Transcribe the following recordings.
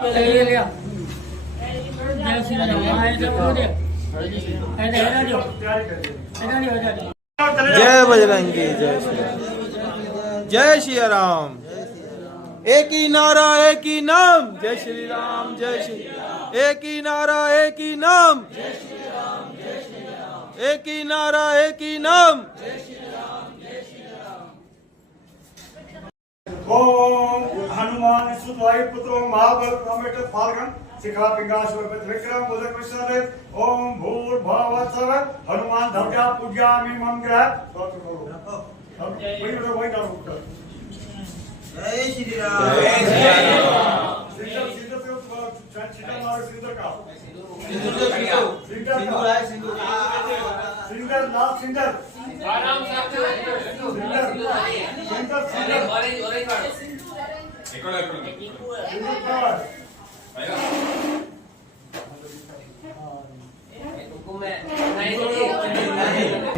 जय बजरंगी, जय श्री राम। एक ही नारा एक ही नाम, जय श्री राम जय श्री राम। एक ही नारा एक ही नाम, जय श्री राम जय श्री राम। एक ही नारा एक ही नाम, जय श्री राम जय श्री राम। ओम हनुमान सुतवाई पुत्रो महाबल प्रमेट फाल्गन शिखा पिंगाश्वर विक्रम उदक विश्वदेव। ओम भूर्भुवः स्वः हनुमान धव्या पूज्यामि मम ग्रह। जय श्री राम।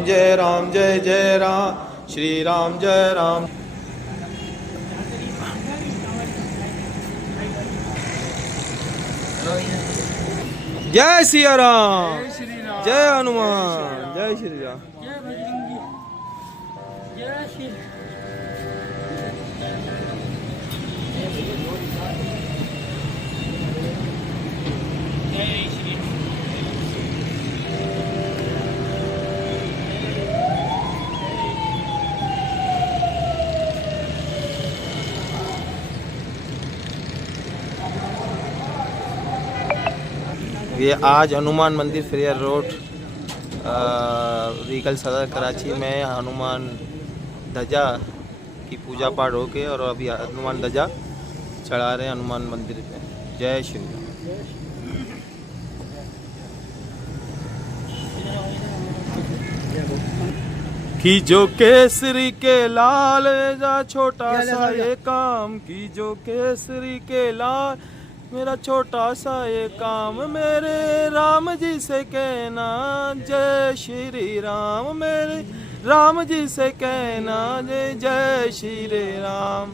जय राम जय जय राम, श्री राम जय राम। जय श्री राम, जय हनुमान, जय श्री राम। जय बजरंगी, जय श्री ये आज हनुमान मंदिर फेरियर रोड रीगल सदर कराची में हनुमान ध्वजा की पूजा पाठ हो के और अभी हनुमान ध्वजा चढ़ा रहे हैं हनुमान मंदिर पे। जय श्री राम। की जो केसरी के लाल जा छोटा सा ये काम, की जो केसरी के लाल मेरा छोटा सा ये काम, मेरे राम जी से कहना जय श्री राम, मेरे राम जी से कहना जय जय श्री राम।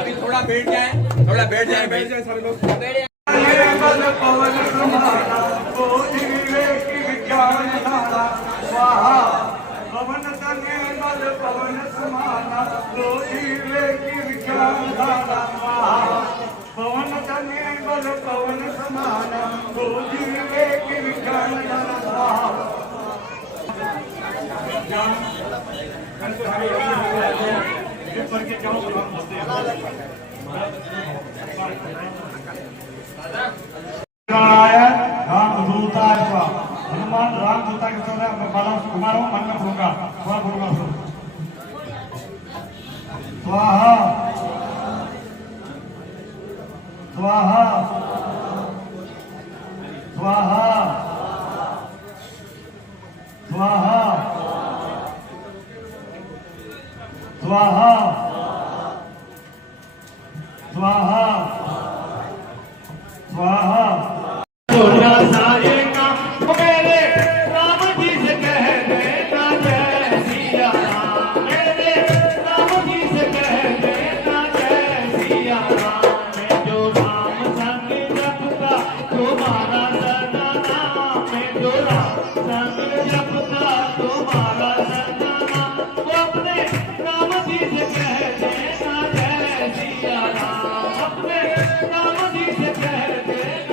अभी थोड़ा बैठ जाए, बैठ जाए सारे लोग। हनुमान राम दूता के बाला कुमारों मन में भूंगा स्वाहा स्वाहा स्वाहा स्वाहा स्वाहा स्वाहा स्वाहा। अपने राम जी से कह देना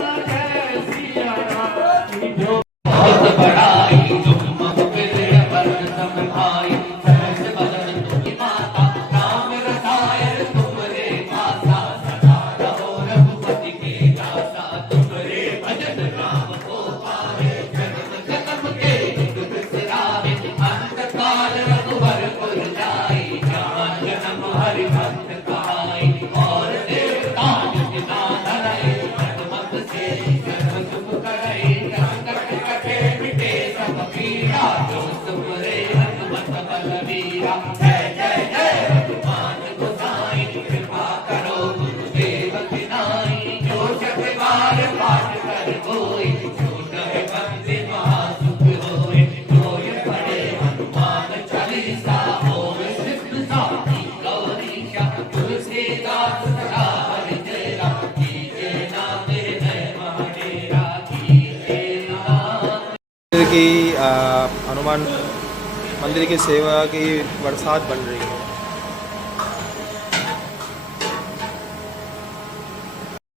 की हनुमान मंदिर की सेवा की बरसात बन रही है।